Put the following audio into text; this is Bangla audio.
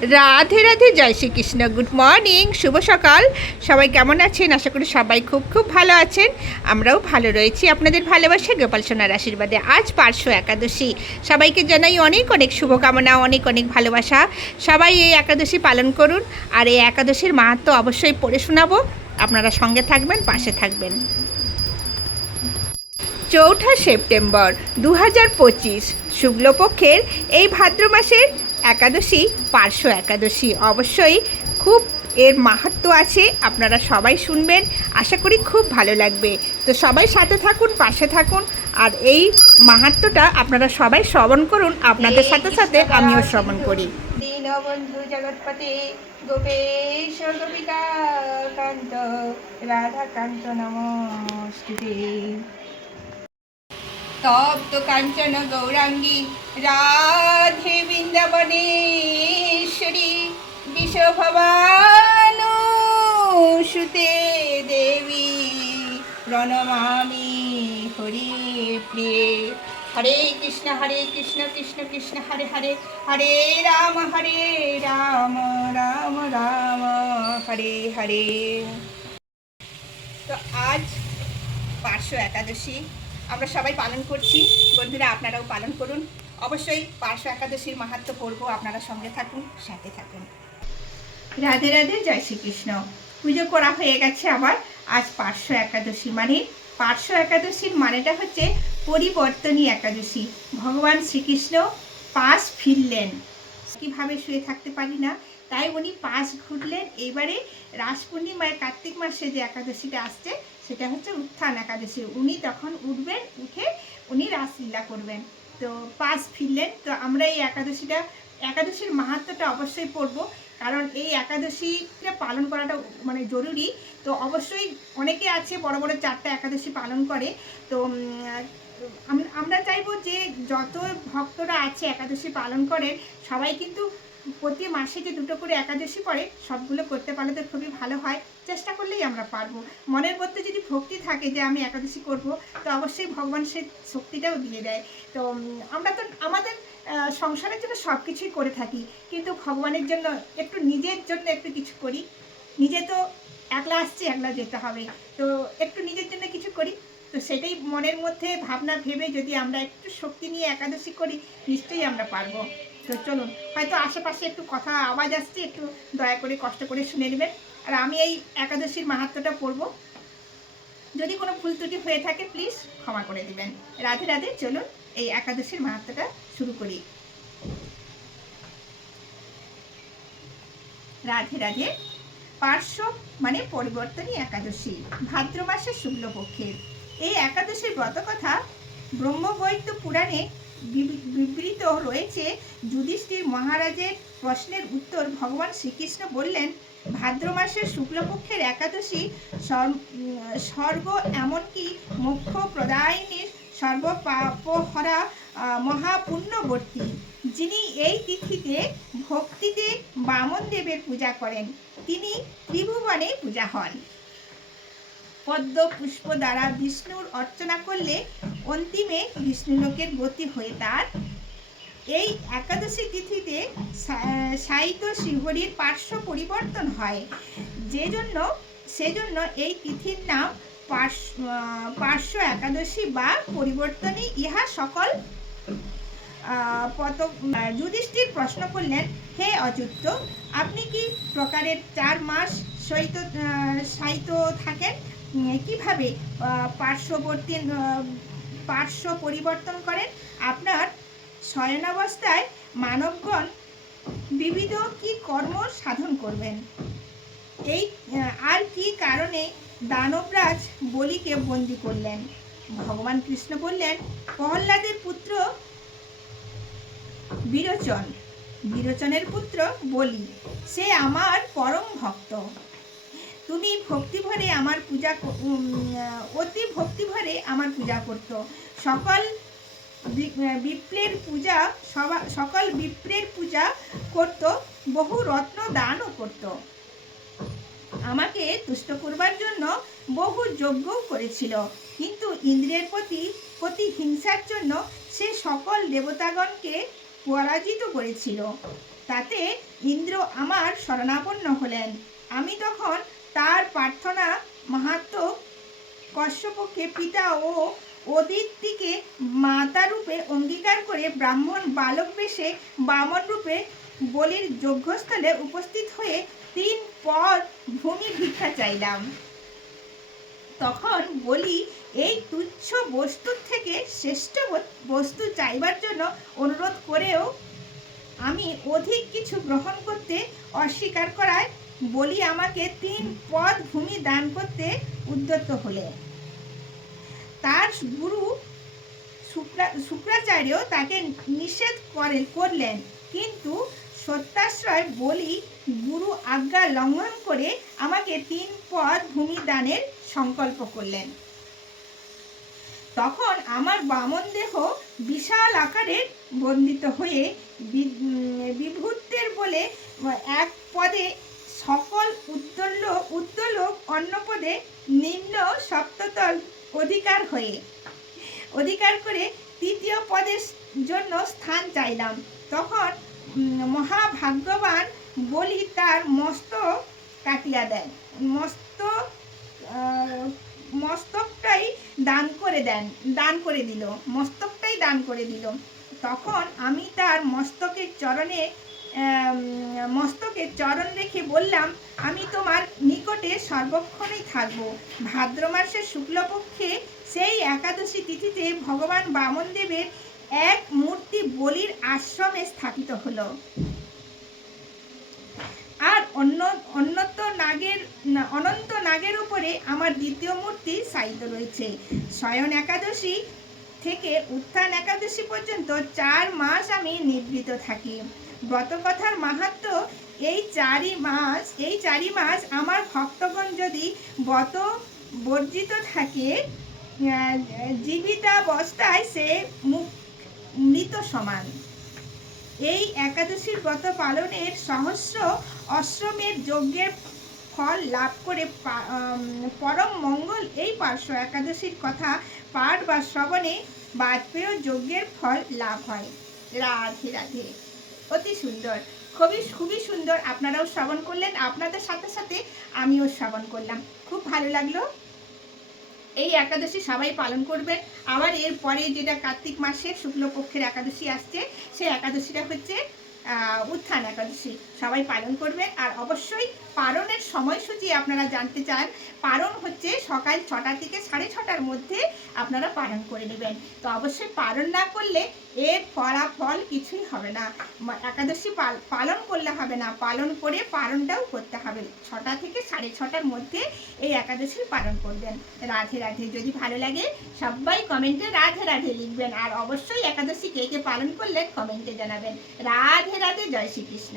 রাধে রাধে, জয় শ্রীকৃষ্ণ। গুড মর্নিং শুভ সকাল। সবাই কেমন আছেন? আশা করি সবাই খুব খুব ভালো আছেন। আমরাও ভালো রয়েছি। আপনাদের ভালোবাসে, গোপাল সোনার আশীর্বাদে আজ পার্শ্ব একাদশী। সবাইকে জানাই অনেক অনেক শুভকামনা, অনেক অনেক ভালোবাসা। সবাই এই একাদশী পালন করুন। আর এই একাদশীর মাহাত্ম অবশ্যই পড়ে শোনাবো। আপনারা সঙ্গে থাকবেন, পাশে থাকবেন। চৌঠা সেপ্টেম্বর দু হাজার পঁচিশ। শুক্লপক্ষের এই ভাদ্র মাসের একাদশী, পার্শ্ব একাদশী। অবশ্যই খুব এর মাহাত্ম আছে, আপনারা সবাই শুনবেন। আশা করি খুব ভালো লাগবে। তো সবাই সাথে থাকুন, পাশে থাকুন, আর এই মাহাত্মটা আপনারা সবাই শ্রবণ করুন। আপনাদের সাথে সাথে আমিও শ্রবণ করি। দীনবন্ধু জগৎপতি গোপেশ গোপিকা কান্ত রাধাকান্ত তপ্ত কাঞ্চন গৌরাঙ্গী, রাধে বৃন্দাবনেশ্বরী বিশ্বভবানু সুতে দেবী, প্রণমামি হরি প্রিয়ে। হরে কৃষ্ণ হরে কৃষ্ণ কৃষ্ণ কৃষ্ণ, হরে হরে হরে রাম হরে রাম রাম রাম, হরে হরে। তো আজ পার্শ্ব একাদশী আমরা সবাই পালন করছি। বন্ধুরা, আপনারাও পালন করুন। অবশ্যই পার্শ্ব একাদশীর মাহাত্ম পড়ব আপনারা সঙ্গে থাকুন, সাথে থাকুন। রাধে রাধে, জয় শ্রীকৃষ্ণ। পুজো করা হয়ে গেছে আবার। আজ পার্শ্ব একাদশী মানে পার্শ্ব একাদশীর মানেটা হচ্ছে পরিবর্তনী একাদশী। ভগবান শ্রীকৃষ্ণ পাশ ফিরলেন। কীভাবে শুয়ে থাকতে পারি না? তাই উনি পাশ ঘুরলেন। এবারে রাস পূর্ণিমায় কার্তিক মাসে যে একাদশীটা আসছে, সেটা হচ্ছে উত্থান একাদশী। উনি তখন উঠবেন, উঠে উনি রাসলীলা করবেন। তো পাশ ফিরলেন। তো আমরা এই একাদশীটা, একাদশীর মাহাত্মটা অবশ্যই পড়ব, কারণ এই একাদশীটা পালন করাটা মানে জরুরি। তো অবশ্যই অনেকে আছে, বড় বড় চারটা একাদশী পালন করে। তো আমরা চাইব যে যত ভক্তরা আছে একাদশী পালন করেন, সবাই কিন্তু প্রতি মাসে যে দুটো করে একাদশী করে, সবগুলো করতে পারলে তো খুবই ভালো হয়। চেষ্টা করলেই আমরা পারব। মনের মধ্যে যদি ভক্তি থাকে যে আমি একাদশী করব, তো অবশ্যই ভগবান সে শক্তিটাও দিয়ে দেয়। তো আমরা তো আমাদের সংসারের জন্য সব কিছুই করে থাকি। কিন্তু ভগবানের জন্য একটু নিজের জন্য একটু কিছু করি। নিজে তো একলা আসছি, একলা যেতে হবে। তো একটু নিজের জন্য কিছু করি। তো সেটাই মনের মধ্যে ভাবনা ভেবে যদি আমরা একটু শক্তি নিয়ে একাদশী করি, নিশ্চয়ই আমরা পারব। তো চলুন, হয়তো আশেপাশে একটু কথা, আওয়াজ আসছে, একটু দয়া করে কষ্ট করে শুনে নেবেন। আর আমি এই একাদশীর মাহাত্মটা পড়ব। যদি কোনো ভুল ত্রুটি হয়ে থাকে প্লিজ ক্ষমা করে দিবেন। রাধে রাধে, চলুন এই একাদশীর মাহাত্মটা শুরু করি। রাধে রাধে, পার্শ্ব মানে পরিবর্তনী একাদশী ভাদ্র মাসের শুক্লপক্ষের। এই একাদশীর ব্রত কথা ব্রহ্মবৈদ্য পুরাণে বিবৃত রয়েছে, যুধিষ্ঠির মহারাজের প্রশ্নের উত্তর ভগবান শ্রীকৃষ্ণ বললেন, ভাদ্র মাসের শুক্লপক্ষের একাদশী স্বর্গ এমনকি মুখ্য প্রদায়নীর সর্বপাপহরা মহাপুণ্যবর্তী, যিনি এই তিথিতে ভক্তিতে বামন দেবের পূজা করেন, তিনি ত্রিভুবনে পূজা হন। পদ্ম পুষ্প দ্বারা বিষ্ণুর অর্চনা করলে অন্তিমে বিষ্ণুলোকের গতি হয়ে তার। এই একাদশী তিথিতে সাহিত্য শিহরির পার্শ্ব পরিবর্তন হয়। যে জন্য সেজন্য এই তিথির নাম পার্শ্ব একাদশী বা পরিবর্তনই ইহা সকল পত যুধিষ্ঠির প্রশ্ন করলেন, হে অযুক্ত, আপনি কি প্রকারের চার মাস সহিত সাহিত্য থাকেন? কীভাবে পার্শ্ববর্তী পার্শ্ব পরিবর্তন করেন? আপনার শয়নাবস্থায় মানবগণ বিবিধ কি কর্ম সাধন করবেন? এই আর কি কারণে দানবরাজ বলিকে বন্দি করলেন? ভগবান কৃষ্ণ বললেন, প্রহ্লাদের পুত্র বিরোচন। বিরোচনের পুত্র বলি। সে আমার পরম ভক্ত। তুমি ভক্তি ভরে আমার পূজা অতি ভক্তি ভরে আমার পূজা করত সকল বি- আহ, বিপ্রের পূজা সবা- সকল বিপ্রের পূজা করত বহু রত্ন দানও করত। আমাকে তুষ্ট করবার জন্য বহু যজ্ঞও করেছিল। কিন্তু ইন্দ্রের প্রতি প্রতি হিংসার জন্য সে সকল দেবতাগণকে পরাজিত করেছিল। তাতে ইন্দ্র আমার শরণাপন্ন হলেন। আমি তখন তার প্রার্থনা মাহাত্ম কশ্যপকে পিতা ও অদিতিকে মাতা রূপে অঙ্গীকার করে ব্রাহ্মণ বালক বেশে বামন রূপে বলির যজ্ঞস্থলে উপস্থিত হয়ে তিন পদ ভূমি ভিক্ষা চাইলাম। তখন বলি, এই তুচ্ছ বস্তুর থেকে শ্রেষ্ঠ বস্তু চাইবার জন্য অনুরোধ করেও আমি অধিক কিছু গ্রহণ করতে অস্বীকার করায় বলি আমাকে তিন পদ ভূমি দান করতে উদ্যত হলে তার গুরু শুক্রা- শুক্রাচার্য তাকে নিষেধ করে, করলেন। কিন্তু সত্যাশ্রয় বলি গুরু আজ্ঞা লঙ্ঘন করে আমাকে তিন পদ ভূমি দানের সংকল্প করলেন। তখন আমার বামন দেহ বিশাল আকারে বন্দিত হয়ে বিভূতের বলে এক পদে সকল উত্তোল উত্তোলক অন্য পদে নিম্ন সপ্ততল অধিকার হয়ে। অধিকার করে তৃতীয় পদের জন্য স্থান চাইলাম। তখন মহাভাগ্যবান বলি তার মস্ত কাটিয়া দেন। মস্ত মস্তকটাই দান করে দেন, দান করে দিল। মস্তকটাই দান করে দিল। তখন আমি তার মস্তকের চরণে মস্তকে চরণ রেখে বললাম, আমি তোমার নিকটে সর্বক্ষণই থাকব। ভাদ্র মাসের শুক্লপক্ষে সেই একাদশী তিথিতে ভগবান বামনদেবের এক মূর্তি বলির আশ্রমে স্থাপিত হলো। আর অন্য অন্যত নাগের অনন্ত নাগের উপরে আমার দ্বিতীয় মূর্তি সাইিত রয়েছে। শয়ন একাদশী থেকে উত্থান একাদশী পর্যন্ত চার মাস আমি নিবৃত থাকি। ব্রতকথার মাহাত্ম, এই চারি মাস এই চারি মাস আমার ভক্তগণ যদি ব্রত বর্জিত থাকে জীবিতাবস্থায় সে মুখ মৃত সমান। এই একাদশীর ব্রত পালনের সহস্র অশ্রমের যজ্ঞের ফল লাভ করে পরম মঙ্গল এই পার্শ্ব একাদশীর কথা পাঠ বা শ্রবণে বাজপেয় যজ্ঞের ফল লাভ হয়। রাধে রাধে। অতি সুন্দর। খুবই খুবই সুন্দর আপনারাও শ্রবণ করলেন। আপনাদের সাথে সাথে আমিও শ্রবণ করলাম। খুব ভালো লাগল। এই একাদশী সবাই পালন করবেন। আবার এর পরে যেটা কার্তিক মাসে শুক্লপক্ষের একাদশী আসছে, সেই একাদশীটা হচ্ছে উত্থান একাদশী। সবাই পালন করবেন আর অবশ্যই পালনের সময়সূচি আপনারা জানতে চান। পালন হচ্ছে সকাল ছটা থেকে সাড়ে ছটার মধ্যে আপনারা পালন করে নেবেন। তো অবশ্যই পালন না করলে এর ফলাফল কিছুই হবে না। একাদশী পালন করলে হবে না। পালন করে পালনটাও করতে হবে। ছটা থেকে সাড়ে ছটার মধ্যে এই একাদশী পালন করবেন। রাধে রাধে। যদি ভালো লাগে সবাই কমেন্টে রাধে রাধে লিখবেন। আর অবশ্যই একাদশী কে কে পালন করলেন কমেন্টে জানাবেন। রাধে রাধে। জয় শ্রীকৃষ্ণ।